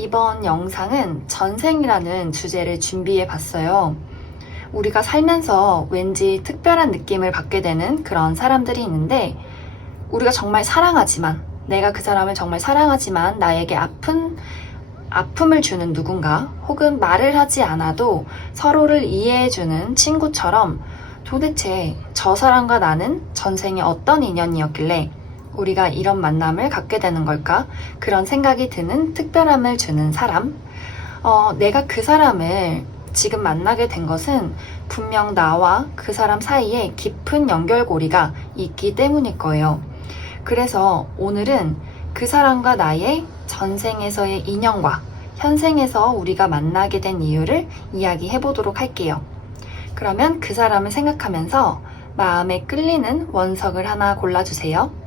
이번 영상은 전생이라는 주제를 준비해 봤어요. 우리가 살면서 왠지 특별한 느낌을 받게 되는 그런 사람들이 있는데, 우리가 정말 사랑하지만, 내가 그 사람을 정말 사랑하지만 나에게 아픔을 주는 누군가, 혹은 말을 하지 않아도 서로를 이해해주는 친구처럼 도대체 저 사람과 나는 전생에 어떤 인연이었길래 우리가 이런 만남을 갖게 되는 걸까? 그런 생각이 드는 특별함을 주는 사람. 내가 그 사람을 지금 만나게 된 것은 분명 나와 그 사람 사이에 깊은 연결고리가 있기 때문일 거예요. 그래서 오늘은 그 사람과 나의 전생에서의 인연과 현생에서 우리가 만나게 된 이유를 이야기해 보도록 할게요. 그러면 그 사람을 생각하면서 마음에 끌리는 원석을 하나 골라주세요.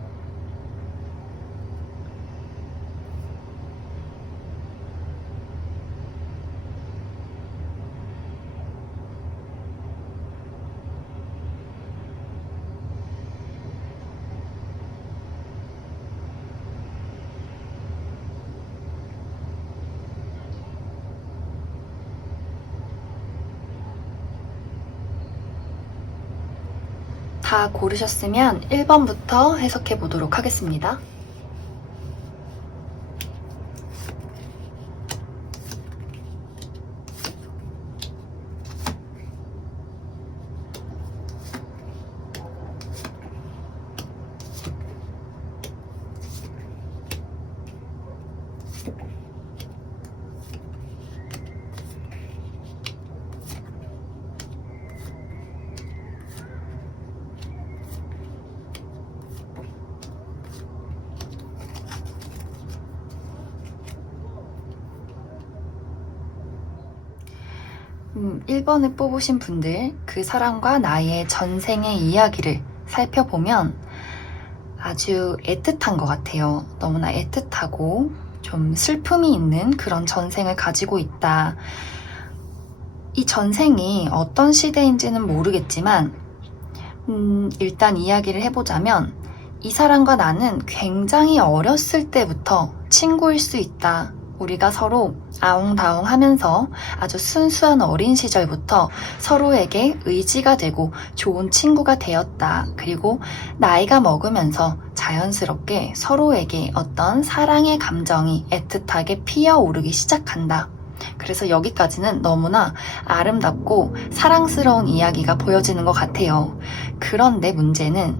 다 고르셨으면 1번부터 해석해 보도록 하겠습니다. 음, 1번을 뽑으신 분들, 그 사람과 나의 전생의 이야기를 살펴보면 아주 애틋한 것 같아요. 너무나 애틋하고 좀 슬픔이 있는 그런 전생을 가지고 있다. 이 전생이 어떤 시대인지는 모르겠지만 일단 이야기를 해보자면 이 사람과 나는 굉장히 어렸을 때부터 친구일 수 있다. 우리가 서로 아웅다웅 하면서 아주 순수한 어린 시절부터 서로에게 의지가 되고 좋은 친구가 되었다. 그리고 나이가 먹으면서 자연스럽게 서로에게 어떤 사랑의 감정이 애틋하게 피어오르기 시작한다. 그래서 여기까지는 너무나 아름답고 사랑스러운 이야기가 보여지는 것 같아요. 그런데 문제는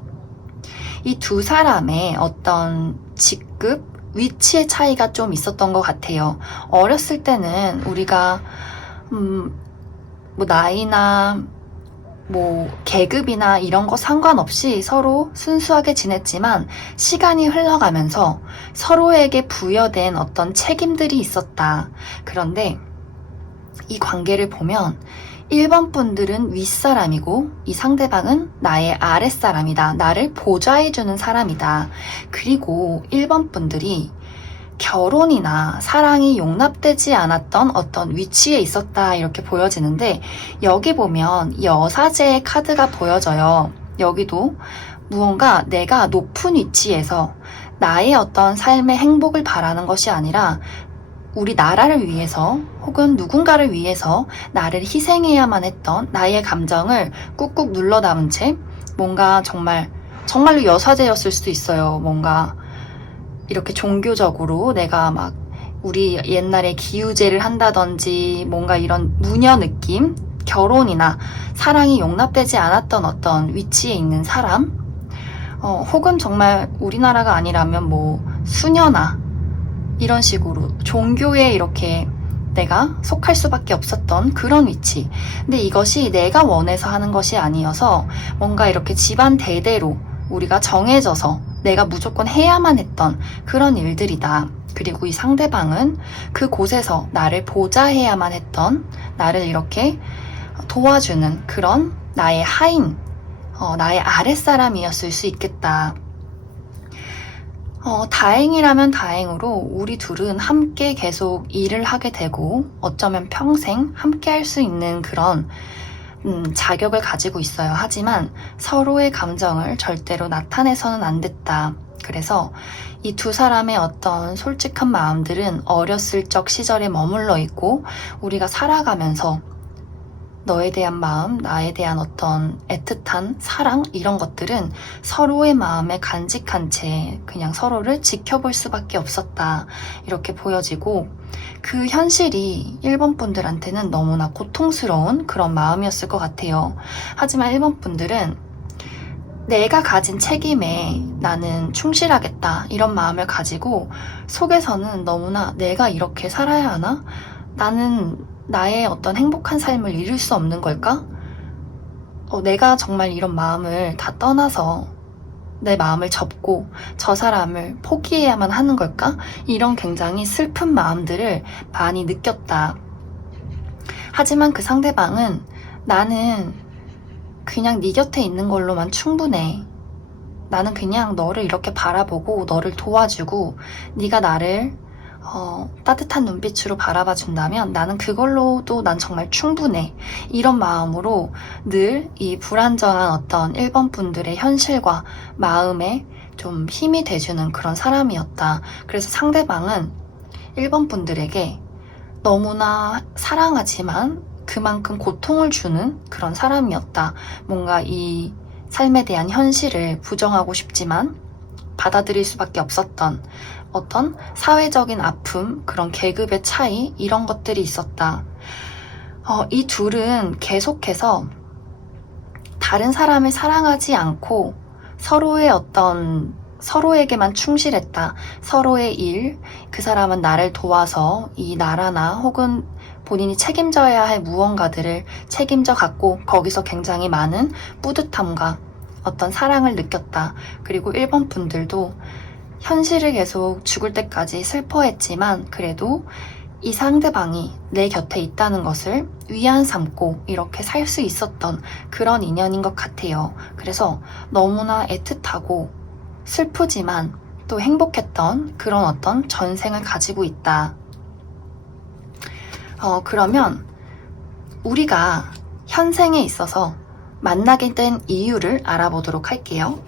이 두 사람의 어떤 직급, 위치의 차이가 좀 있었던 것 같아요. 어렸을 때는 우리가 뭐 나이나 뭐 계급이나 이런 거 상관없이 서로 순수하게 지냈지만 시간이 흘러가면서 서로에게 부여된 어떤 책임들이 있었다. 그런데 이 관계를 보면 1번 분들은 윗사람이고 이 상대방은 나의 아랫사람이다. 나를 보좌해주는 사람이다. 그리고 1번 분들이 결혼이나 사랑이 용납되지 않았던 어떤 위치에 있었다. 이렇게 보여지는데 여기 보면 여사제의 카드가 보여져요. 여기도 무언가 내가 높은 위치에서 나의 어떤 삶의 행복을 바라는 것이 아니라 우리 나라를 위해서 혹은 누군가를 위해서 나를 희생해야만 했던 나의 감정을 꾹꾹 눌러 담은 채 뭔가 정말로 여사제였을 수도 있어요. 뭔가 이렇게 종교적으로 내가 막 우리 옛날에 기우제를 한다든지 뭔가 이런 무녀 느낌, 결혼이나 사랑이 용납되지 않았던 어떤 위치에 있는 사람, 혹은 정말 우리나라가 아니라면 뭐 수녀나 이런 식으로 종교에 이렇게 내가 속할 수밖에 없었던 그런 위치. 근데 이것이 내가 원해서 하는 것이 아니어서 뭔가 이렇게 집안 대대로 우리가 정해져서 내가 무조건 해야만 했던 그런 일들이다. 그리고 이 상대방은 그곳에서 나를 보좌해야만 했던, 나를 이렇게 도와주는 그런 나의 하인, 나의 아랫사람이었을 수 있겠다. 다행이라면 다행으로 우리 둘은 함께 계속 일을 하게 되고 어쩌면 평생 함께 할 수 있는 그런 자격을 가지고 있어요. 하지만 서로의 감정을 절대로 나타내서는 안 됐다. 그래서 이 두 사람의 어떤 솔직한 마음들은 어렸을 적 시절에 머물러 있고 우리가 살아가면서 너에 대한 마음, 나에 대한 어떤 애틋한 사랑 이런 것들은 서로의 마음에 간직한 채 그냥 서로를 지켜볼 수밖에 없었다 이렇게 보여지고 그 현실이 일본 분들한테는 너무나 고통스러운 그런 마음이었을 것 같아요. 하지만 일본 분들은 내가 가진 책임에 나는 충실하겠다 이런 마음을 가지고 속에서는 너무나 내가 이렇게 살아야 하나? 나는 나의 어떤 행복한 삶을 이룰 수 없는 걸까? 내가 정말 이런 마음을 다 떠나서 내 마음을 접고 저 사람을 포기해야만 하는 걸까? 이런 굉장히 슬픈 마음들을 많이 느꼈다. 하지만 그 상대방은 나는 그냥 네 곁에 있는 걸로만 충분해. 나는 그냥 너를 이렇게 바라보고 너를 도와주고 네가 나를 따뜻한 눈빛으로 바라봐 준다면 나는 그걸로도 난 정말 충분해. 이런 마음으로 늘 이 불안정한 어떤 일본 분들의 현실과 마음에 좀 힘이 돼주는 그런 사람이었다. 그래서 상대방은 일본 분들에게 너무나 사랑하지만 그만큼 고통을 주는 그런 사람이었다. 뭔가 이 삶에 대한 현실을 부정하고 싶지만 받아들일 수밖에 없었던 어떤 사회적인 아픔, 그런 계급의 차이 이런 것들이 있었다. 이 둘은 계속해서 다른 사람을 사랑하지 않고 서로에게만 충실했다. 서로의 일, 그 사람은 나를 도와서 이 나라나 혹은 본인이 책임져야 할 무언가들을 책임져 갖고 거기서 굉장히 많은 뿌듯함과 어떤 사랑을 느꼈다. 그리고 일본 분들도 현실을 계속 죽을 때까지 슬퍼했지만 그래도 이 상대방이 내 곁에 있다는 것을 위안 삼고 이렇게 살 수 있었던 그런 인연인 것 같아요. 그래서 너무나 애틋하고 슬프지만 또 행복했던 그런 어떤 전생을 가지고 있다. 그러면 우리가 현생에 있어서 만나게 된 이유를 알아보도록 할게요.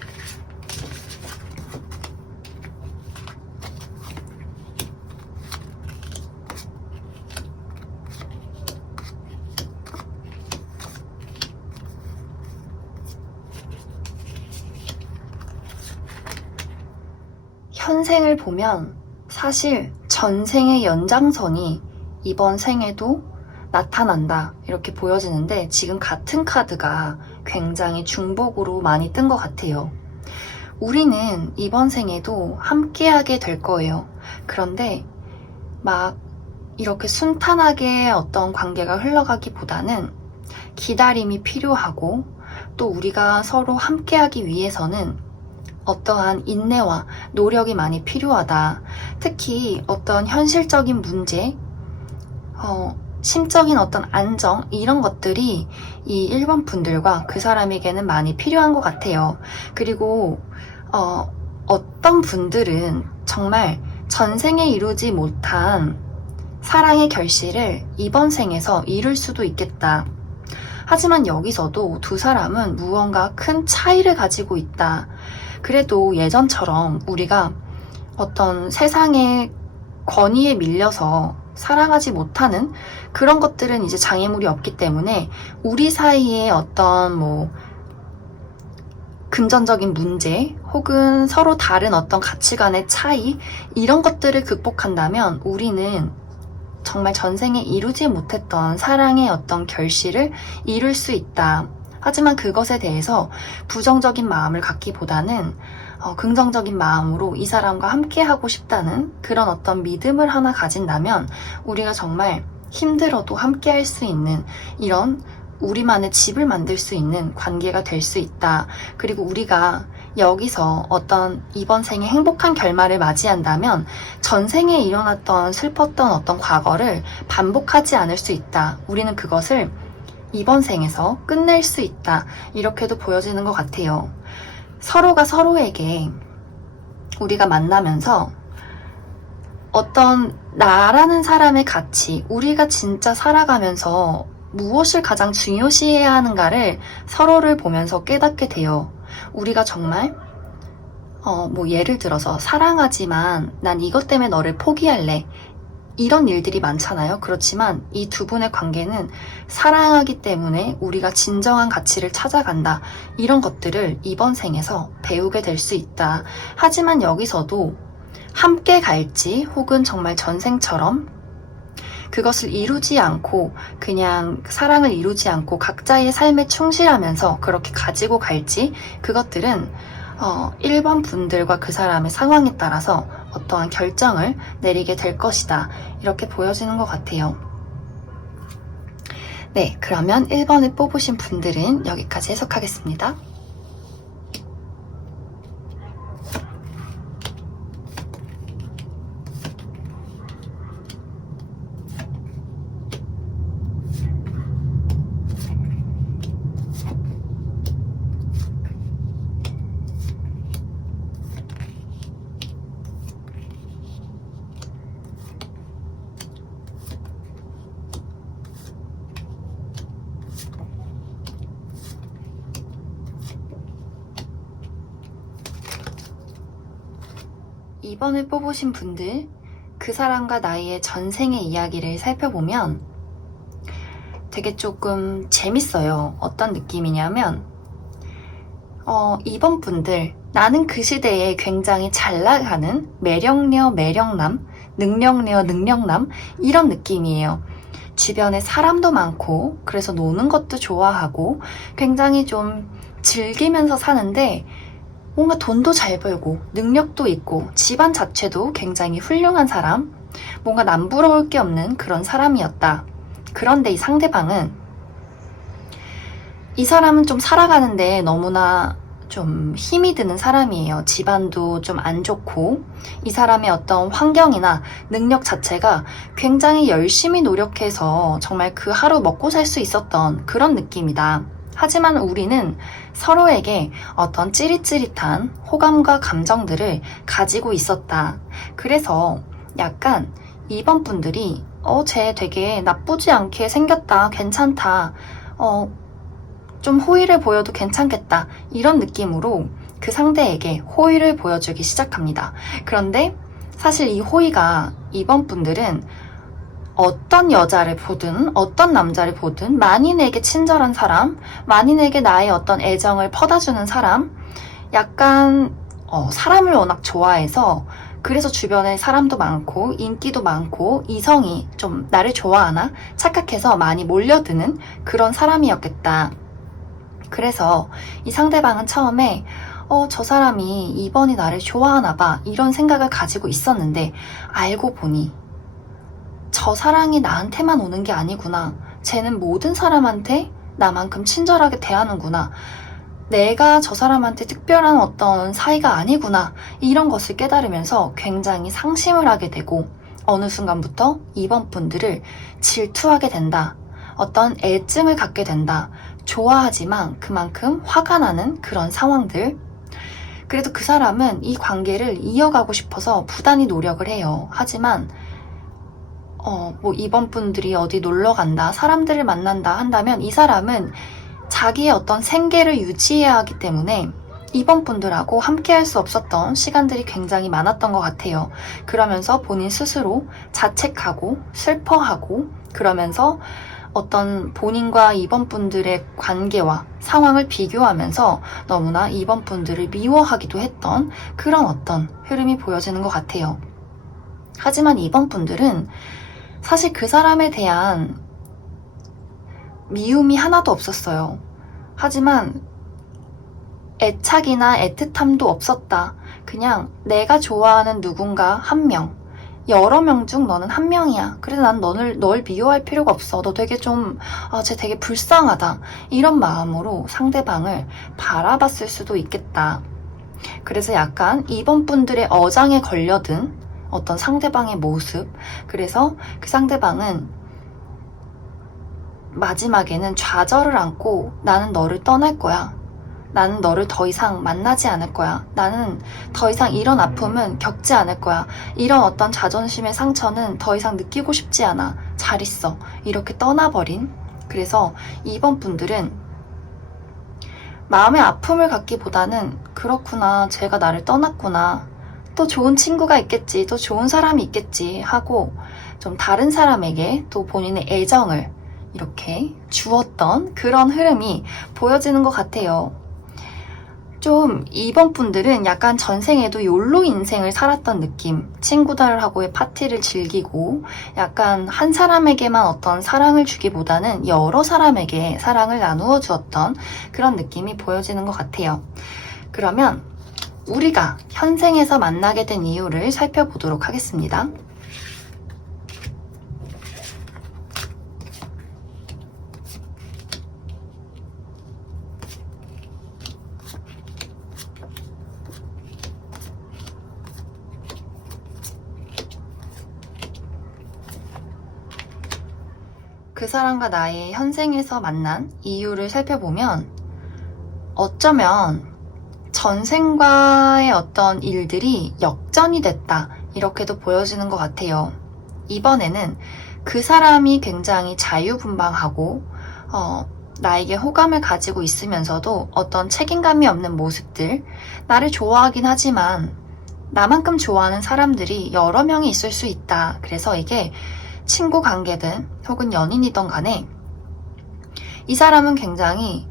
현생을 보면 사실 전생의 연장선이 이번 생에도 나타난다 이렇게 보여지는데 지금 같은 카드가 굉장히 중복으로 많이 뜬 것 같아요. 우리는 이번 생에도 함께하게 될 거예요. 그런데 막 이렇게 순탄하게 어떤 관계가 흘러가기보다는 기다림이 필요하고 또 우리가 서로 함께하기 위해서는 어떠한 인내와 노력이 많이 필요하다. 특히 어떤 현실적인 문제, 심적인 어떤 안정 이런 것들이 이 일본 분들과 그 사람에게는 많이 필요한 것 같아요. 그리고 어떤 분들은 정말 전생에 이루지 못한 사랑의 결실을 이번 생에서 이룰 수도 있겠다. 하지만 여기서도 두 사람은 무언가 큰 차이를 가지고 있다. 그래도 예전처럼 우리가 어떤 세상의 권위에 밀려서 살아가지 못하는 그런 것들은 이제 장애물이 없기 때문에 우리 사이에 어떤 금전적인 문제 혹은 서로 다른 어떤 가치관의 차이 이런 것들을 극복한다면 우리는 정말 전생에 이루지 못했던 사랑의 어떤 결실을 이룰 수 있다. 하지만 그것에 대해서 부정적인 마음을 갖기보다는 긍정적인 마음으로 이 사람과 함께 하고 싶다는 그런 어떤 믿음을 하나 가진다면 우리가 정말 힘들어도 함께 할 수 있는 이런 우리만의 집을 만들 수 있는 관계가 될 수 있다. 그리고 우리가 여기서 어떤 이번 생에 행복한 결말을 맞이한다면 전생에 일어났던 슬펐던 어떤 과거를 반복하지 않을 수 있다. 우리는 그것을 이번 생에서 끝낼 수 있다. 이렇게도 보여지는 것 같아요. 서로가 서로에게 우리가 만나면서 어떤 나라는 사람의 가치, 우리가 진짜 살아가면서 무엇을 가장 중요시해야 하는가를 서로를 보면서 깨닫게 돼요. 우리가 정말 뭐 예를 들어서 사랑하지만 난 이것 때문에 너를 포기할래. 이런 일들이 많잖아요. 그렇지만 이 두 분의 관계는 사랑하기 때문에 우리가 진정한 가치를 찾아간다. 이런 것들을 이번 생에서 배우게 될 수 있다. 하지만 여기서도 함께 갈지 혹은 정말 전생처럼 그것을 이루지 않고 그냥 사랑을 이루지 않고 각자의 삶에 충실하면서 그렇게 가지고 갈지 그것들은 1번 분들과 그 사람의 상황에 따라서 어떠한 결정을 내리게 될 것이다. 이렇게 보여지는 것 같아요. 네, 그러면 1번을 뽑으신 분들은 여기까지 해석하겠습니다. 2번을 뽑으신 분들, 그 사람과 나의 전생의 이야기를 살펴보면 되게 조금 재밌어요. 어떤 느낌이냐면 2번 분들, 나는 그 시대에 굉장히 잘 나가는 매력녀 매력남, 능력녀 능력남 이런 느낌이에요. 주변에 사람도 많고 그래서 노는 것도 좋아하고 굉장히 좀 즐기면서 사는데 뭔가 돈도 잘 벌고 능력도 있고 집안 자체도 굉장히 훌륭한 사람, 뭔가 남부러울 게 없는 그런 사람이었다. 그런데 이 상대방은 이 사람은 좀 살아가는데 너무나 좀 힘이 드는 사람이에요. 집안도 좀 안 좋고 이 사람의 어떤 환경이나 능력 자체가 굉장히 열심히 노력해서 정말 그 하루 먹고 살 수 있었던 그런 느낌이다. 하지만 우리는 서로에게 어떤 찌릿찌릿한 호감과 감정들을 가지고 있었다. 그래서 약간 2번 분들이 쟤 되게 나쁘지 않게 생겼다. 괜찮다. 좀 호의를 보여도 괜찮겠다. 이런 느낌으로 그 상대에게 호의를 보여주기 시작합니다. 그런데 사실 이 호의가 2번 분들은 어떤 여자를 보든 어떤 남자를 보든 만인에게 친절한 사람, 만인에게 나의 어떤 애정을 퍼다주는 사람, 약간 사람을 워낙 좋아해서 그래서 주변에 사람도 많고 인기도 많고 이성이 좀 나를 좋아하나 착각해서 많이 몰려드는 그런 사람이었겠다. 그래서 이 상대방은 처음에 저 사람이 2번이 나를 좋아하나 봐 이런 생각을 가지고 있었는데 알고 보니 저 사랑이 나한테만 오는 게 아니구나. 쟤는 모든 사람한테 나만큼 친절하게 대하는구나. 내가 저 사람한테 특별한 어떤 사이가 아니구나. 이런 것을 깨달으면서 굉장히 상심을 하게 되고 어느 순간부터 2번 분들을 질투하게 된다. 어떤 애증을 갖게 된다. 좋아하지만 그만큼 화가 나는 그런 상황들. 그래도 그 사람은 이 관계를 이어가고 싶어서 부단히 노력을 해요. 하지만 뭐 2번 분들이 어디 놀러 간다, 사람들을 만난다 한다면 이 사람은 자기의 어떤 생계를 유지해야 하기 때문에 2번 분들하고 함께 할 수 없었던 시간들이 굉장히 많았던 것 같아요. 그러면서 본인 스스로 자책하고 슬퍼하고 그러면서 어떤 본인과 2번 분들의 관계와 상황을 비교하면서 너무나 2번 분들을 미워하기도 했던 그런 어떤 흐름이 보여지는 것 같아요. 하지만 2번 분들은 사실 그 사람에 대한 미움이 하나도 없었어요. 하지만 애착이나 애틋함도 없었다. 그냥 내가 좋아하는 누군가 한 명, 여러 명 중 너는 한 명이야. 그래서 난 널 미워할 필요가 없어. 너 되게 쟤 되게 불쌍하다. 이런 마음으로 상대방을 바라봤을 수도 있겠다. 그래서 약간 2번 분들의 어장에 걸려든 어떤 상대방의 모습. 그래서 그 상대방은 마지막에는 좌절을 안고 나는 너를 떠날 거야. 나는 너를 더 이상 만나지 않을 거야. 나는 더 이상 이런 아픔은 겪지 않을 거야. 이런 어떤 자존심의 상처는 더 이상 느끼고 싶지 않아. 잘 있어. 이렇게 떠나버린. 그래서 2번 분들은 마음의 아픔을 갖기보다는 그렇구나, 쟤가 나를 떠났구나, 또 좋은 친구가 있겠지, 또 좋은 사람이 있겠지 하고 좀 다른 사람에게 또 본인의 애정을 이렇게 주었던 그런 흐름이 보여지는 것 같아요. 좀 이번 분들은 약간 전생에도 욜로 인생을 살았던 느낌, 친구들하고의 파티를 즐기고 약간 한 사람에게만 어떤 사랑을 주기보다는 여러 사람에게 사랑을 나누어 주었던 그런 느낌이 보여지는 것 같아요. 그러면 우리가 현생에서 만나게 된 이유를 살펴보도록 하겠습니다. 그 사람과 나의 현생에서 만난 이유를 살펴보면 어쩌면 전생과의 어떤 일들이 역전이 됐다, 이렇게도 보여지는 것 같아요. 이번에는 그 사람이 굉장히 자유분방하고 나에게 호감을 가지고 있으면서도 어떤 책임감이 없는 모습들, 나를 좋아하긴 하지만 나만큼 좋아하는 사람들이 여러 명이 있을 수 있다. 그래서 이게 친구 관계든 혹은 연인이든 간에 이 사람은 굉장히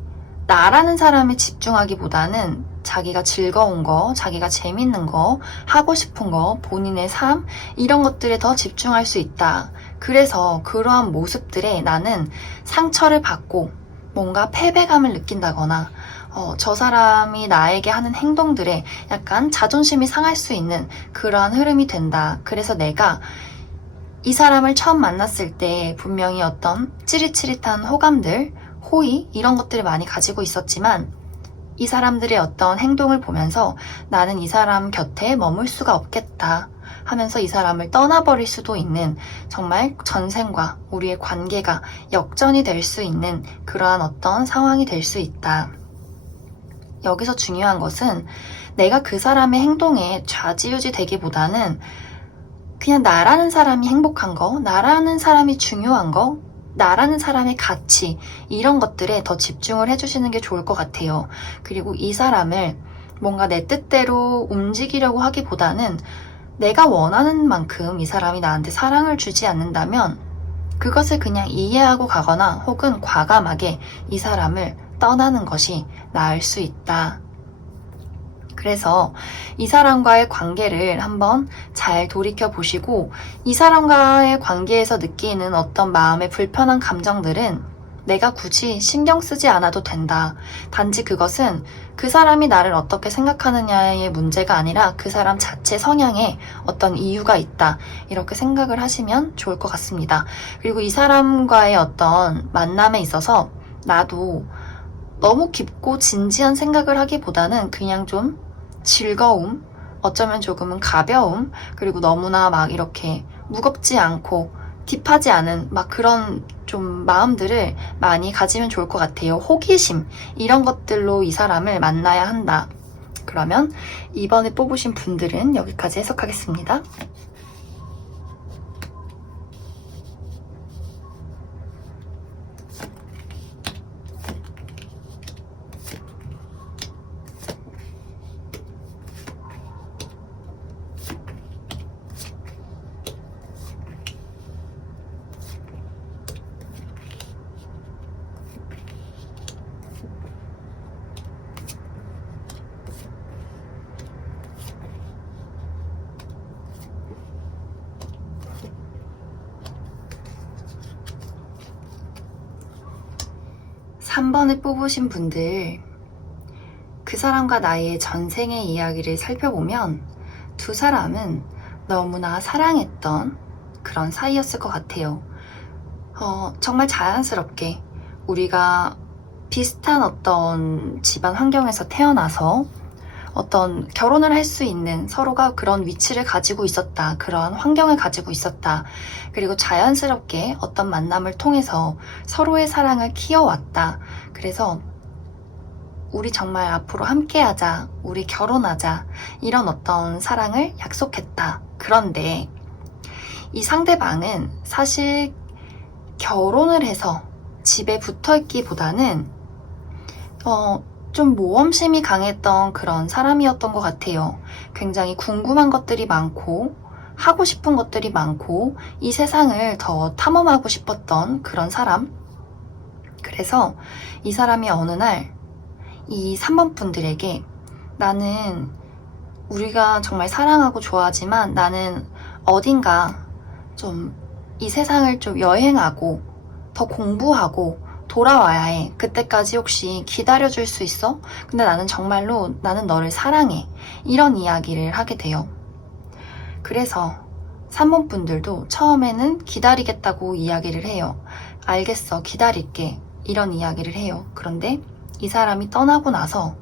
나라는 사람에 집중하기보다는 자기가 즐거운 거, 자기가 재밌는 거, 하고 싶은 거, 본인의 삶, 이런 것들에 더 집중할 수 있다. 그래서 그러한 모습들에 나는 상처를 받고 뭔가 패배감을 느낀다거나 저 사람이 나에게 하는 행동들에 약간 자존심이 상할 수 있는 그러한 흐름이 된다. 그래서 내가 이 사람을 처음 만났을 때 분명히 어떤 찌릿찌릿한 호감들, 호의, 이런 것들을 많이 가지고 있었지만 이 사람들의 어떤 행동을 보면서 나는 이 사람 곁에 머물 수가 없겠다 하면서 이 사람을 떠나버릴 수도 있는, 정말 전생과 우리의 관계가 역전이 될 수 있는 그러한 어떤 상황이 될 수 있다. 여기서 중요한 것은 내가 그 사람의 행동에 좌지우지 되기보다는 그냥 나라는 사람이 행복한 거, 나라는 사람이 중요한 거, 나라는 사람의 가치, 이런 것들에 더 집중을 해주시는 게 좋을 것 같아요. 그리고 이 사람을 뭔가 내 뜻대로 움직이려고 하기보다는 내가 원하는 만큼 이 사람이 나한테 사랑을 주지 않는다면 그것을 그냥 이해하고 가거나 혹은 과감하게 이 사람을 떠나는 것이 나을 수 있다. 그래서 이 사람과의 관계를 한번 잘 돌이켜 보시고 이 사람과의 관계에서 느끼는 어떤 마음의 불편한 감정들은 내가 굳이 신경 쓰지 않아도 된다. 단지 그것은 그 사람이 나를 어떻게 생각하느냐의 문제가 아니라 그 사람 자체 성향에 어떤 이유가 있다. 이렇게 생각을 하시면 좋을 것 같습니다. 그리고 이 사람과의 어떤 만남에 있어서 나도 너무 깊고 진지한 생각을 하기보다는 그냥 좀 즐거움, 어쩌면 조금은 가벼움, 그리고 너무나 막 이렇게 무겁지 않고 딥하지 않은 막 그런 좀 마음들을 많이 가지면 좋을 것 같아요. 호기심, 이런 것들로 이 사람을 만나야 한다. 그러면 이번에 뽑으신 분들은 여기까지 해석하겠습니다. 3번을 뽑으신 분들, 그 사람과 나의 전생의 이야기를 살펴보면 두 사람은 너무나 사랑했던 그런 사이였을 것 같아요. 정말 자연스럽게 우리가 비슷한 어떤 집안 환경에서 태어나서 어떤 결혼을 할 수 있는, 서로가 그런 위치를 가지고 있었다, 그런 환경을 가지고 있었다, 그리고 자연스럽게 어떤 만남을 통해서 서로의 사랑을 키워왔다. 그래서 우리 정말 앞으로 함께하자, 우리 결혼하자, 이런 어떤 사랑을 약속했다. 그런데 이 상대방은 사실 결혼을 해서 집에 붙어 있기보다는 좀 모험심이 강했던 그런 사람이었던 것 같아요. 굉장히 궁금한 것들이 많고, 하고 싶은 것들이 많고, 이 세상을 더 탐험하고 싶었던 그런 사람. 그래서 이 사람이 어느 날 이 3번 분들에게 나는 우리가 정말 사랑하고 좋아하지만 나는 어딘가 좀 이 세상을 좀 여행하고 더 공부하고 돌아와야 해. 그때까지 혹시 기다려줄 수 있어? 근데 나는 정말로 나는 너를 사랑해. 이런 이야기를 하게 돼요. 그래서 3번 분들도 처음에는 기다리겠다고 이야기를 해요. 알겠어, 기다릴게. 이런 이야기를 해요. 그런데 이 사람이 떠나고 나서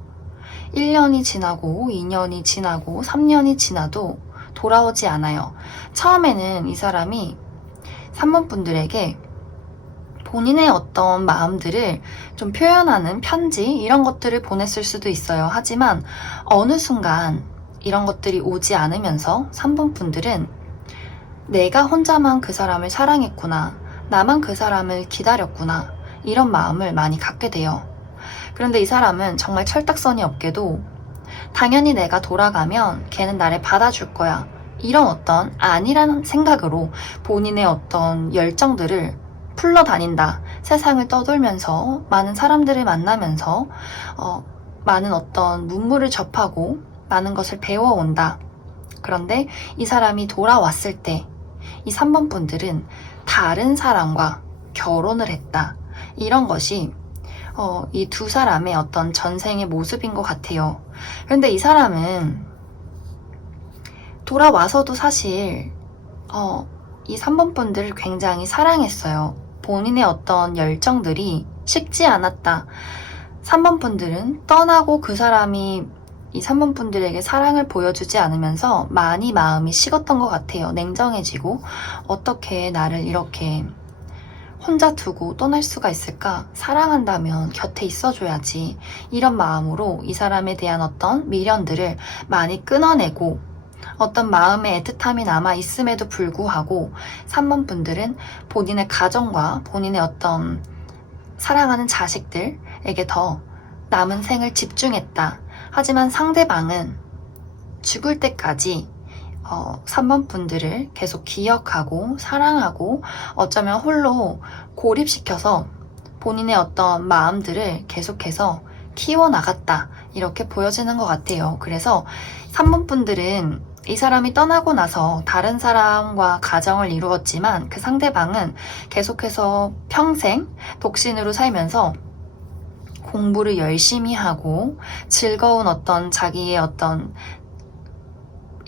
1년이 지나고 2년이 지나고 3년이 지나도 돌아오지 않아요. 처음에는 이 사람이 3번 분들에게 본인의 어떤 마음들을 좀 표현하는 편지 이런 것들을 보냈을 수도 있어요. 하지만 어느 순간 이런 것들이 오지 않으면서 3번 분들은 내가 혼자만 그 사람을 사랑했구나. 나만 그 사람을 기다렸구나. 이런 마음을 많이 갖게 돼요. 그런데 이 사람은 정말 철딱서니 없게도 당연히 내가 돌아가면 걔는 나를 받아줄 거야. 이런 어떤 아니라는 생각으로 본인의 어떤 열정들을 풀러 다닌다. 세상을 떠돌면서 많은 사람들을 만나면서 많은 어떤 문물을 접하고 많은 것을 배워온다. 그런데 이 사람이 돌아왔을 때 이 3번 분들은 다른 사람과 결혼을 했다. 이런 것이 이 두 사람의 어떤 전생의 모습인 것 같아요. 그런데 이 사람은 돌아와서도 사실 이 3번 분들을 굉장히 사랑했어요. 본인의 어떤 열정들이 식지 않았다. 3번 분들은 떠나고 그 사람이 이 3번 분들에게 사랑을 보여주지 않으면서 많이 마음이 식었던 것 같아요. 냉정해지고 어떻게 나를 이렇게 혼자 두고 떠날 수가 있을까? 사랑한다면 곁에 있어줘야지. 이런 마음으로 이 사람에 대한 어떤 미련들을 많이 끊어내고 어떤 마음의 애틋함이 남아 있음에도 불구하고 3번 분들은 본인의 가정과 본인의 어떤 사랑하는 자식들에게 더 남은 생을 집중했다. 하지만 상대방은 죽을 때까지 3번 분들을 계속 기억하고 사랑하고 어쩌면 홀로 고립시켜서 본인의 어떤 마음들을 계속해서 키워나갔다. 이렇게 보여지는 것 같아요. 그래서 3번 분들은 이 사람이 떠나고 나서 다른 사람과 가정을 이루었지만 그 상대방은 계속해서 평생 독신으로 살면서 공부를 열심히 하고 즐거운 어떤 자기의 어떤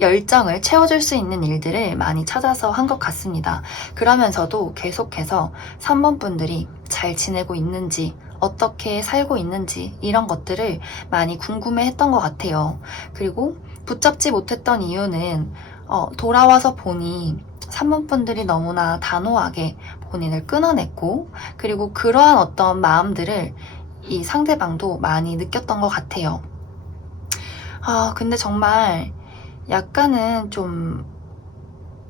열정을 채워줄 수 있는 일들을 많이 찾아서 한 것 같습니다. 그러면서도 계속해서 3번 분들이 잘 지내고 있는지 어떻게 살고 있는지 이런 것들을 많이 궁금해 했던 것 같아요. 그리고 붙잡지 못했던 이유는 돌아와서 보니 3번 분들이 너무나 단호하게 본인을 끊어냈고 그리고 그러한 어떤 마음들을 이 상대방도 많이 느꼈던 것 같아요. 근데 정말 약간은 좀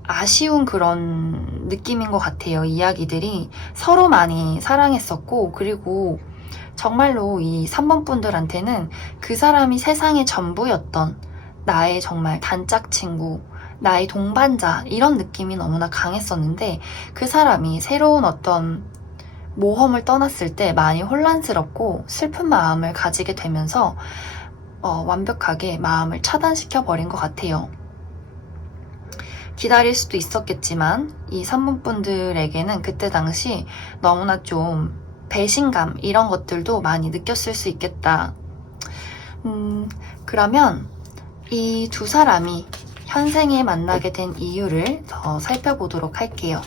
아쉬운 그런 느낌인 것 같아요. 이야기들이 서로 많이 사랑했었고 그리고 정말로 이 3번 분들한테는 그 사람이 세상의 전부였던 나의 정말 단짝 친구, 나의 동반자 이런 느낌이 너무나 강했었는데 그 사람이 새로운 어떤 모험을 떠났을 때 많이 혼란스럽고 슬픈 마음을 가지게 되면서 완벽하게 마음을 차단시켜 버린 것 같아요. 기다릴 수도 있었겠지만 이 3번 분들에게는 그때 당시 너무나 좀 배신감 이런 것들도 많이 느꼈을 수 있겠다. 그러면 이 두 사람이 현생에 만나게 된 이유를 더 살펴보도록 할게요.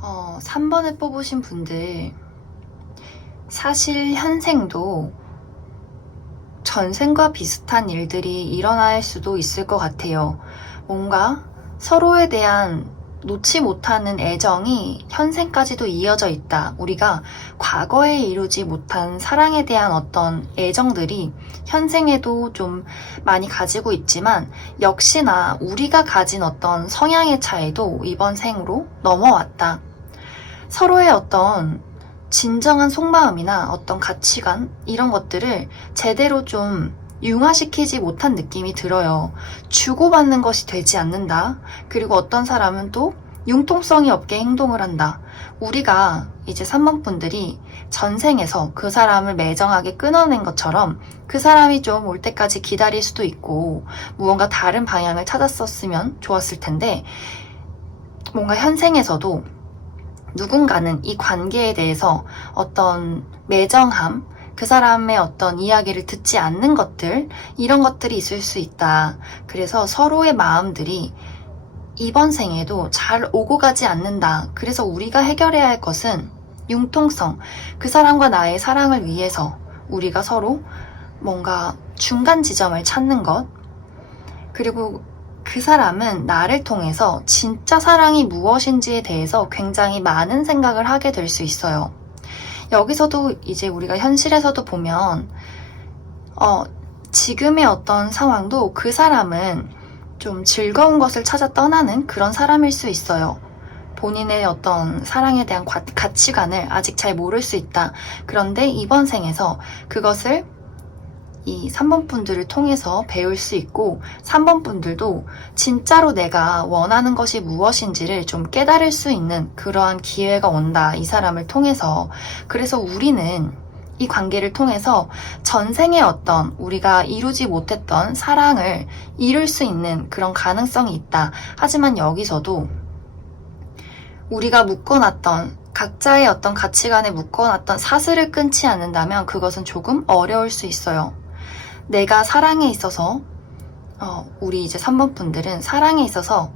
어, 3번을 뽑으신 분들 사실 현생도 전생과 비슷한 일들이 일어날 수도 있을 것 같아요. 뭔가 서로에 대한 놓지 못하는 애정이 현생까지도 이어져 있다. 우리가 과거에 이루지 못한 사랑에 대한 어떤 애정들이 현생에도 좀 많이 가지고 있지만 역시나 우리가 가진 어떤 성향의 차이도 이번 생으로 넘어왔다. 서로의 어떤 진정한 속마음이나 어떤 가치관 이런 것들을 제대로 좀 융화시키지 못한 느낌이 들어요. 주고받는 것이 되지 않는다. 그리고 어떤 사람은 또 융통성이 없게 행동을 한다. 우리가 이제 3번 분들이 전생에서 그 사람을 매정하게 끊어낸 것처럼 그 사람이 좀 올 때까지 기다릴 수도 있고 무언가 다른 방향을 찾았었으면 좋았을 텐데 뭔가 현생에서도 누군가는 이 관계에 대해서 어떤 매정함, 그 사람의 어떤 이야기를 듣지 않는 것들, 이런 것들이 있을 수 있다. 그래서 서로의 마음들이 이번 생에도 잘 오고 가지 않는다. 그래서 우리가 해결해야 할 것은 융통성, 그 사람과 나의 사랑을 위해서 우리가 서로 뭔가 중간 지점을 찾는 것, 그리고 그 사람은 나를 통해서 진짜 사랑이 무엇인지에 대해서 굉장히 많은 생각을 하게 될 수 있어요. 여기서도 이제 우리가 현실에서도 보면 지금의 어떤 상황도 그 사람은 좀 즐거운 것을 찾아 떠나는 그런 사람일 수 있어요. 본인의 어떤 사랑에 대한 가치관을 아직 잘 모를 수 있다. 그런데 이번 생에서 그것을 이 3번 분들을 통해서 배울 수 있고 3번 분들도 진짜로 내가 원하는 것이 무엇인지를 좀 깨달을 수 있는 그러한 기회가 온다. 이 사람을 통해서. 그래서 우리는 이 관계를 통해서 전생의 어떤 우리가 이루지 못했던 사랑을 이룰 수 있는 그런 가능성이 있다. 하지만 여기서도 우리가 묶어놨던 각자의 어떤 가치관에 묶어놨던 사슬을 끊지 않는다면 그것은 조금 어려울 수 있어요. 내가 사랑에 있어서 우리 이제 3번 분들은 사랑에 있어서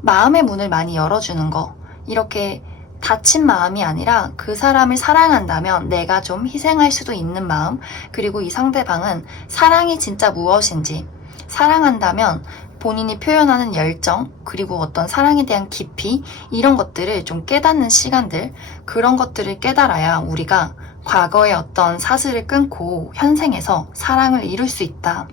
마음의 문을 많이 열어주는 거, 이렇게 닫힌 마음이 아니라 그 사람을 사랑한다면 내가 좀 희생할 수도 있는 마음, 그리고 이 상대방은 사랑이 진짜 무엇인지, 사랑한다면 본인이 표현하는 열정, 그리고 어떤 사랑에 대한 깊이, 이런 것들을 좀 깨닫는 시간들, 그런 것들을 깨달아야 우리가 과거의 어떤 사슬을 끊고 현생에서 사랑을 이룰 수 있다.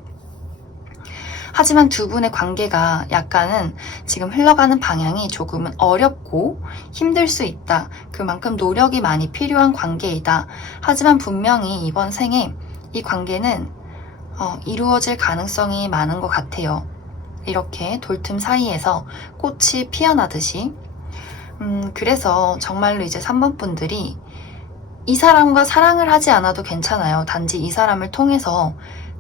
하지만 두 분의 관계가 약간은 지금 흘러가는 방향이 조금은 어렵고 힘들 수 있다. 그만큼 노력이 많이 필요한 관계이다. 하지만 분명히 이번 생에 이 관계는 이루어질 가능성이 많은 것 같아요. 이렇게 돌틈 사이에서 꽃이 피어나듯이. 그래서 정말로 이제 3번 분들이 이 사람과 사랑을 하지 않아도 괜찮아요. 단지 이 사람을 통해서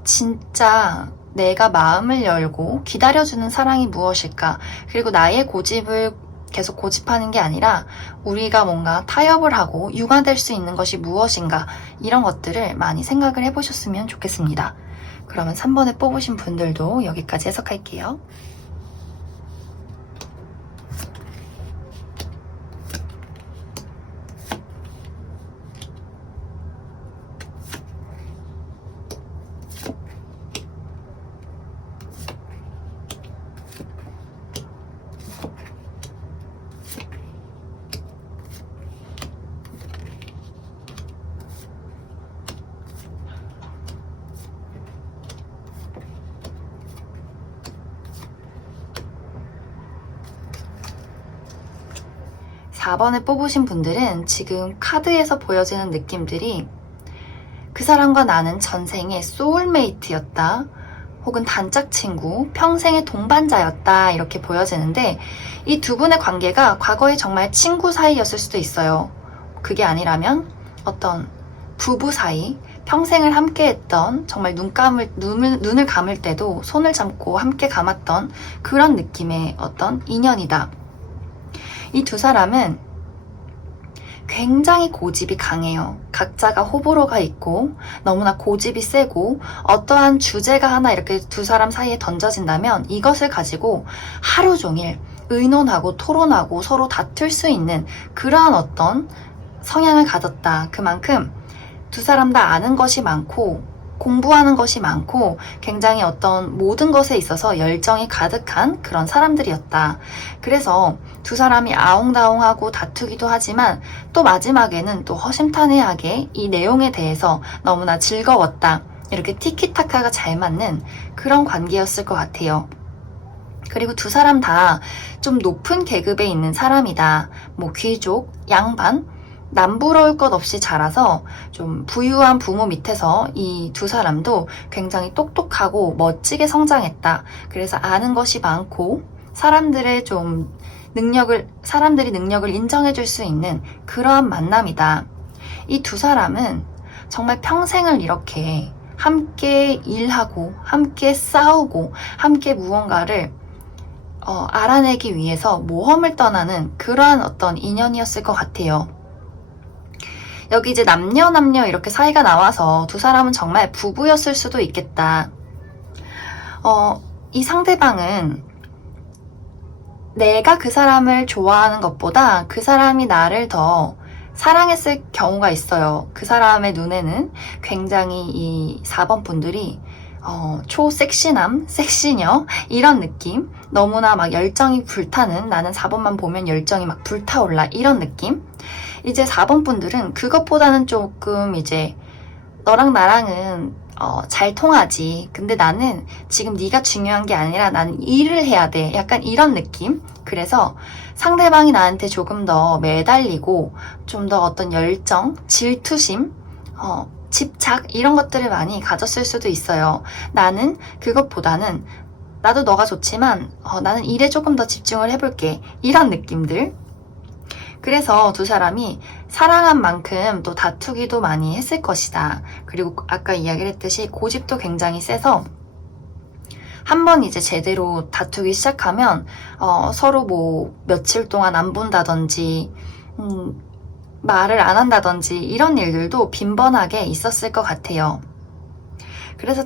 진짜 내가 마음을 열고 기다려주는 사랑이 무엇일까? 그리고 나의 고집을 계속 고집하는 게 아니라 우리가 뭔가 타협을 하고 융화될 수 있는 것이 무엇인가? 이런 것들을 많이 생각을 해보셨으면 좋겠습니다. 그러면 3번에 뽑으신 분들도 여기까지 해석할게요. 4번을 뽑으신 분들은 지금 카드에서 보여지는 느낌들이 그 사람과 나는 전생의 소울메이트였다. 혹은 단짝 친구, 평생의 동반자였다. 이렇게 보여지는데 이 두 분의 관계가 과거에 정말 친구 사이였을 수도 있어요. 그게 아니라면 어떤 부부 사이, 평생을 함께 했던, 정말 눈을 감을 때도 손을 잡고 함께 감았던 그런 느낌의 어떤 인연이다. 이 두 사람은 굉장히 고집이 강해요. 각자가 호불호가 있고 너무나 고집이 세고 어떠한 주제가 하나 이렇게 두 사람 사이에 던져진다면 이것을 가지고 하루 종일 의논하고 토론하고 서로 다툴 수 있는 그러한 어떤 성향을 가졌다. 그만큼 두 사람 다 아는 것이 많고 공부하는 것이 많고 굉장히 어떤 모든 것에 있어서 열정이 가득한 그런 사람들이었다. 그래서 두 사람이 아웅다웅하고 다투기도 하지만 또 마지막에는 또 허심탄회하게 이 내용에 대해서 너무나 즐거웠다. 이렇게 티키타카가 잘 맞는 그런 관계였을 것 같아요. 그리고 두 사람 다 좀 높은 계급에 있는 사람이다. 뭐 귀족, 양반, 남부러울 것 없이 자라서 좀 부유한 부모 밑에서 이 두 사람도 굉장히 똑똑하고 멋지게 성장했다. 그래서 아는 것이 많고 사람들이 능력을 인정해 줄 수 있는 그러한 만남이다. 이 두 사람은 정말 평생을 이렇게 함께 일하고 함께 싸우고 함께 무언가를 알아내기 위해서 모험을 떠나는 그러한 어떤 인연이었을 것 같아요. 여기 이제 남녀 이렇게 사이가 나와서 두 사람은 정말 부부였을 수도 있겠다. 이 상대방은 내가 그 사람을 좋아하는 것보다 그 사람이 나를 더 사랑했을 경우가 있어요. 그 사람의 눈에는 굉장히 이 4번 분들이 초섹시남, 섹시녀 이런 느낌, 너무나 막 열정이 불타는, 나는 4번만 보면 열정이 막 불타올라 이런 느낌. 이제 4번 분들은 그것보다는 조금 이제 너랑 나랑은 잘 통하지. 근데 나는 지금 네가 중요한 게 아니라 나는 일을 해야 돼. 약간 이런 느낌. 그래서 상대방이 나한테 조금 더 매달리고 좀 더 어떤 열정, 질투심, 집착 이런 것들을 많이 가졌을 수도 있어요. 나는 그것보다는 나도 너가 좋지만 나는 일에 조금 더 집중을 해볼게. 이런 느낌들. 그래서 두 사람이 사랑한 만큼 또 다투기도 많이 했을 것이다. 그리고 아까 이야기를 했듯이 고집도 굉장히 세서 한번 이제 제대로 다투기 시작하면 서로 뭐 며칠 동안 안 본다든지 말을 안 한다든지 이런 일들도 빈번하게 있었을 것 같아요. 그래서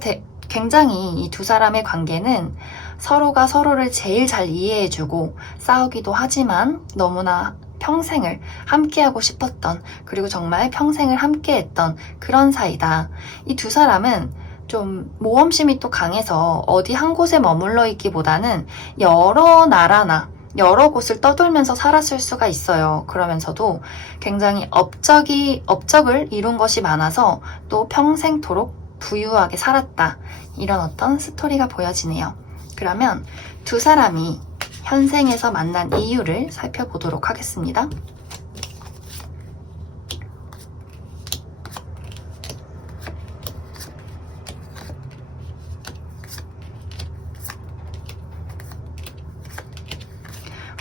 굉장히 이 두 사람의 관계는 서로가 서로를 제일 잘 이해해주고 싸우기도 하지만 너무나 평생을 함께하고 싶었던, 그리고 정말 평생을 함께했던 그런 사이다. 이 두 사람은 좀 모험심이 또 강해서 어디 한 곳에 머물러 있기보다는 여러 나라나 여러 곳을 떠돌면서 살았을 수가 있어요. 그러면서도 굉장히 업적을 이룬 것이 많아서 또 평생토록 부유하게 살았다. 이런 어떤 스토리가 보여지네요. 그러면 두 사람이 현생에서 만난 이유를 살펴보도록 하겠습니다.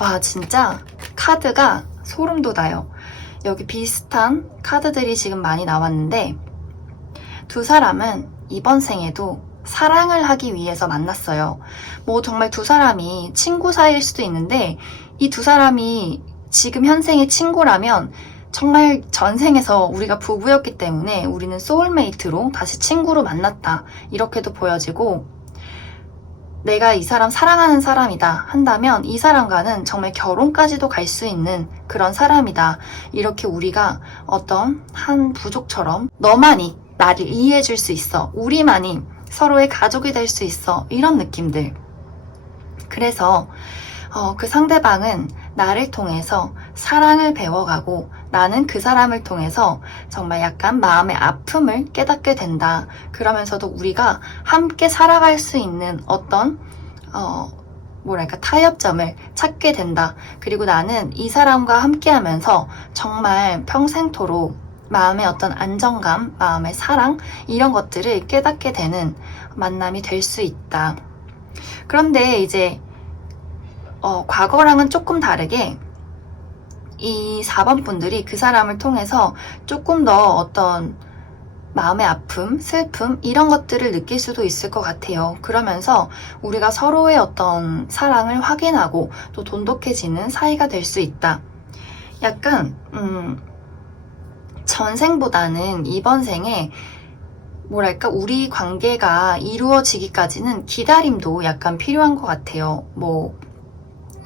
와, 진짜 카드가 소름 돋아요. 여기 비슷한 카드들이 지금 많이 나왔는데 두 사람은 이번 생에도 사랑을 하기 위해서 만났어요. 뭐 정말 두 사람이 친구 사이일 수도 있는데 이 두 사람이 지금 현생의 친구라면 정말 전생에서 우리가 부부였기 때문에 우리는 소울메이트로 다시 친구로 만났다. 이렇게도 보여지고 내가 이 사람 사랑하는 사람이다 한다면 이 사람과는 정말 결혼까지도 갈 수 있는 그런 사람이다. 이렇게 우리가 어떤 한 부족처럼 너만이 나를 이해해 줄 수 있어. 우리만이 서로의 가족이 될 수 있어. 이런 느낌들. 그래서 그 상대방은 나를 통해서 사랑을 배워가고 나는 그 사람을 통해서 정말 약간 마음의 아픔을 깨닫게 된다. 그러면서도 우리가 함께 살아갈 수 있는 어떤 타협점을 찾게 된다. 그리고 나는 이 사람과 함께 하면서 정말 평생토록 마음의 어떤 안정감, 마음의 사랑 이런 것들을 깨닫게 되는 만남이 될 수 있다. 그런데 이제 과거랑은 조금 다르게 이 4번 분들이 그 사람을 통해서 조금 더 어떤 마음의 아픔, 슬픔 이런 것들을 느낄 수도 있을 것 같아요. 그러면서 우리가 서로의 어떤 사랑을 확인하고 또 돈독해지는 사이가 될 수 있다. 약간 전생보다는 이번 생에 우리 관계가 이루어지기까지는 기다림도 약간 필요한 것 같아요.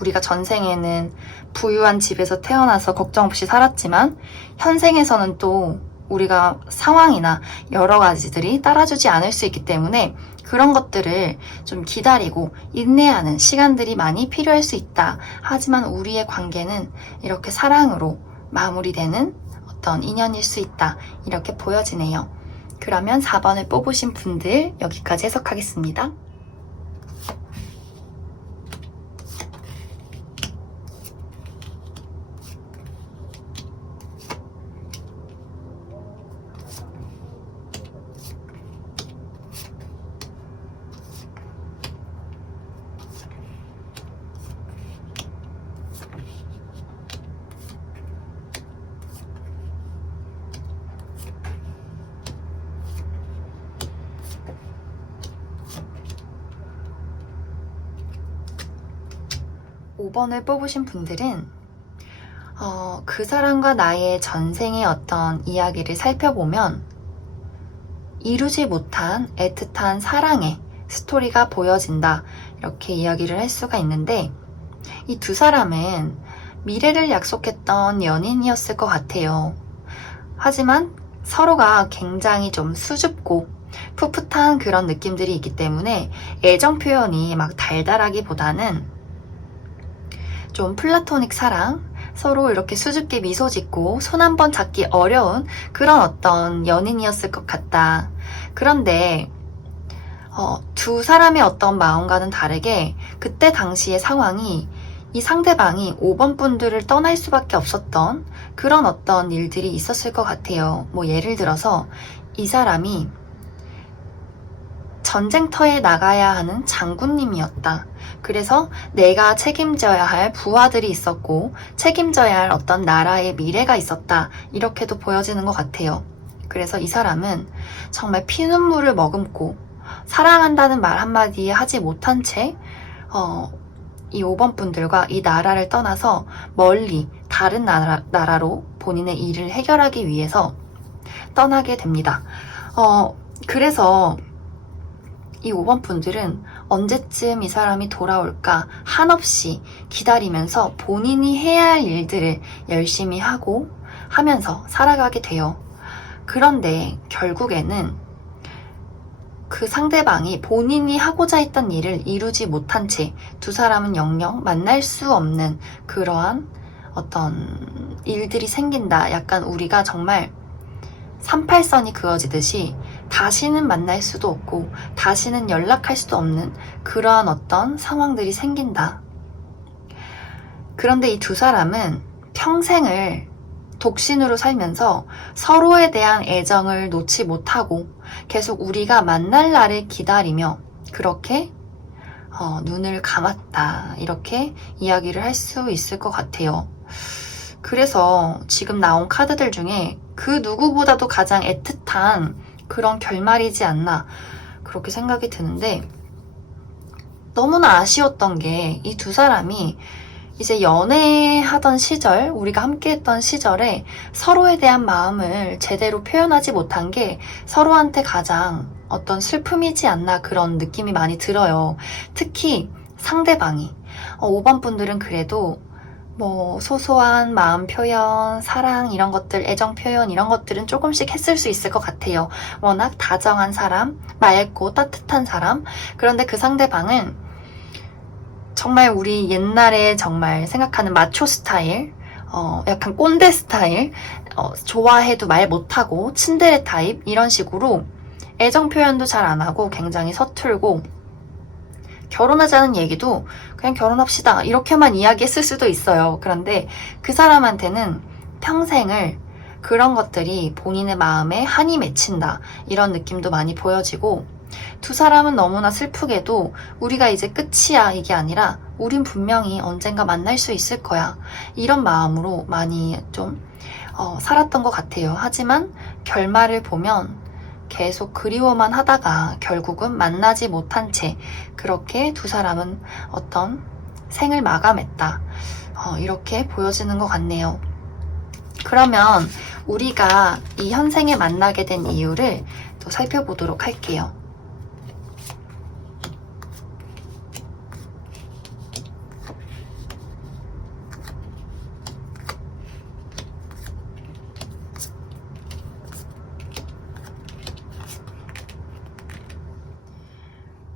우리가 전생에는 부유한 집에서 태어나서 걱정 없이 살았지만 현생에서는 또 우리가 상황이나 여러 가지들이 따라주지 않을 수 있기 때문에 그런 것들을 좀 기다리고 인내하는 시간들이 많이 필요할 수 있다. 하지만 우리의 관계는 이렇게 사랑으로 마무리되는 어떤 인연일 수 있다. 이렇게 보여지네요. 그러면 4번을 뽑으신 분들 여기까지 해석하겠습니다. 5번을 뽑으신 분들은 그 사람과 나의 전생의 어떤 이야기를 살펴보면 이루지 못한 애틋한 사랑의 스토리가 보여진다. 이렇게 이야기를 할 수가 있는데 이 두 사람은 미래를 약속했던 연인이었을 것 같아요. 하지만 서로가 굉장히 좀 수줍고 풋풋한 그런 느낌들이 있기 때문에 애정 표현이 막 달달하기보다는 좀 플라토닉 사랑, 서로 이렇게 수줍게 미소 짓고 손 한 번 잡기 어려운 그런 어떤 연인이었을 것 같다. 그런데 두 사람의 어떤 마음과는 다르게 그때 당시의 상황이 이 상대방이 5번 분들을 떠날 수밖에 없었던 그런 어떤 일들이 있었을 것 같아요. 뭐 예를 들어서 이 사람이 전쟁터에 나가야 하는 장군님이었다. 그래서 내가 책임져야 할 부하들이 있었고 책임져야 할 어떤 나라의 미래가 있었다. 이렇게도 보여지는 것 같아요. 그래서 이 사람은 정말 피눈물을 머금고 사랑한다는 말 한마디 하지 못한 채 이 5번 분들과 이 나라를 떠나서 멀리 다른 나라로 본인의 일을 해결하기 위해서 떠나게 됩니다. 그래서 이 5번 분들은 언제쯤 이 사람이 돌아올까 한없이 기다리면서 본인이 해야 할 일들을 열심히 하고 하면서 살아가게 돼요. 그런데 결국에는 그 상대방이 본인이 하고자 했던 일을 이루지 못한 채 두 사람은 영영 만날 수 없는 그러한 어떤 일들이 생긴다. 약간 우리가 정말 38선이 그어지듯이 다시는 만날 수도 없고 다시는 연락할 수도 없는 그러한 어떤 상황들이 생긴다. 그런데 이 두 사람은 평생을 독신으로 살면서 서로에 대한 애정을 놓지 못하고 계속 우리가 만날 날을 기다리며 그렇게 눈을 감았다. 이렇게 이야기를 할 수 있을 것 같아요. 그래서 지금 나온 카드들 중에 그 누구보다도 가장 애틋한 그런 결말이지 않나 그렇게 생각이 드는데 너무나 아쉬웠던 게 이 두 사람이 이제 연애하던 시절, 우리가 함께했던 시절에 서로에 대한 마음을 제대로 표현하지 못한 게 서로한테 가장 어떤 슬픔이지 않나 그런 느낌이 많이 들어요. 특히 상대방이 5번 분들은 그래도 뭐 소소한 마음 표현, 사랑 이런 것들, 애정 표현 이런 것들은 조금씩 했을 수 있을 것 같아요. 워낙 다정한 사람, 맑고 따뜻한 사람. 그런데 그 상대방은 정말 우리 옛날에 정말 생각하는 마초 스타일, 약간 꼰대 스타일, 좋아해도 말 못하고 츤데레 타입 이런 식으로 애정 표현도 잘 안 하고 굉장히 서툴고 결혼하자는 얘기도 그냥 결혼합시다 이렇게만 이야기했을 수도 있어요. 그런데 그 사람한테는 평생을 그런 것들이 본인의 마음에 한이 맺힌다 이런 느낌도 많이 보여지고 두 사람은 너무나 슬프게도 우리가 이제 끝이야 이게 아니라 우린 분명히 언젠가 만날 수 있을 거야 이런 마음으로 많이 좀 살았던 것 같아요. 하지만 결말을 보면 계속 그리워만 하다가 결국은 만나지 못한 채 그렇게 두 사람은 어떤 생을 마감했다. 이렇게 보여지는 것 같네요. 그러면 우리가 이 현생에 만나게 된 이유를 또 살펴보도록 할게요.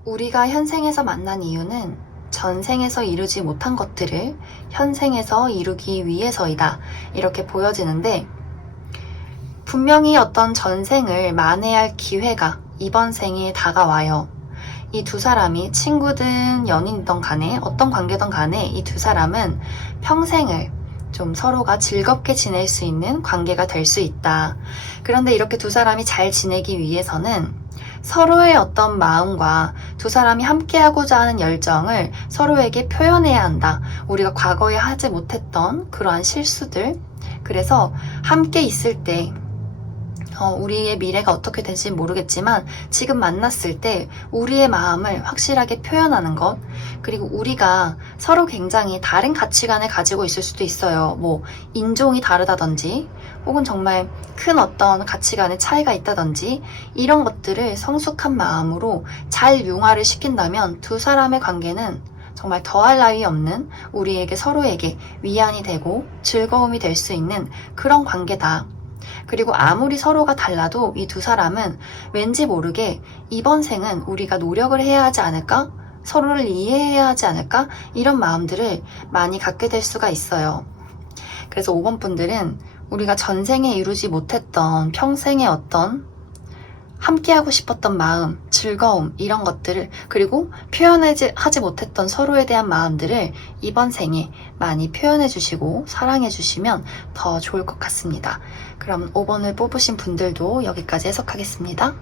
우리가 현생에서 만난 이유는 전생에서 이루지 못한 것들을 현생에서 이루기 위해서이다. 이렇게 보여지는데, 분명히 어떤 전생을 만회할 기회가 이번 생에 다가와요. 이 두 사람이 친구든 연인이든 간에 어떤 관계든 간에 이 두 사람은 평생을 좀 서로가 즐겁게 지낼 수 있는 관계가 될 수 있다. 그런데 이렇게 두 사람이 잘 지내기 위해서는 서로의 어떤 마음과 두 사람이 함께하고자 하는 열정을 서로에게 표현해야 한다. 우리가 과거에 하지 못했던 그러한 실수들. 그래서 함께 있을 때 우리의 미래가 어떻게 될지 모르겠지만 지금 만났을 때 우리의 마음을 확실하게 표현하는 것, 그리고 우리가 서로 굉장히 다른 가치관을 가지고 있을 수도 있어요. 뭐 인종이 다르다든지 혹은 정말 큰 어떤 가치관의 차이가 있다든지 이런 것들을 성숙한 마음으로 잘 융화를 시킨다면 두 사람의 관계는 정말 더할 나위 없는, 우리에게 서로에게 위안이 되고 즐거움이 될 수 있는 그런 관계다. 그리고 아무리 서로가 달라도 이 두 사람은 왠지 모르게 이번 생은 우리가 노력을 해야 하지 않을까? 서로를 이해해야 하지 않을까? 이런 마음들을 많이 갖게 될 수가 있어요. 그래서 5번 분들은 우리가 전생에 이루지 못했던 평생의 어떤 함께하고 싶었던 마음, 즐거움 이런 것들을, 그리고 표현하지 못했던 서로에 대한 마음들을 이번 생에 많이 표현해 주시고 사랑해 주시면 더 좋을 것 같습니다. 그럼 5번을 뽑으신 분들도 여기까지 해석하겠습니다.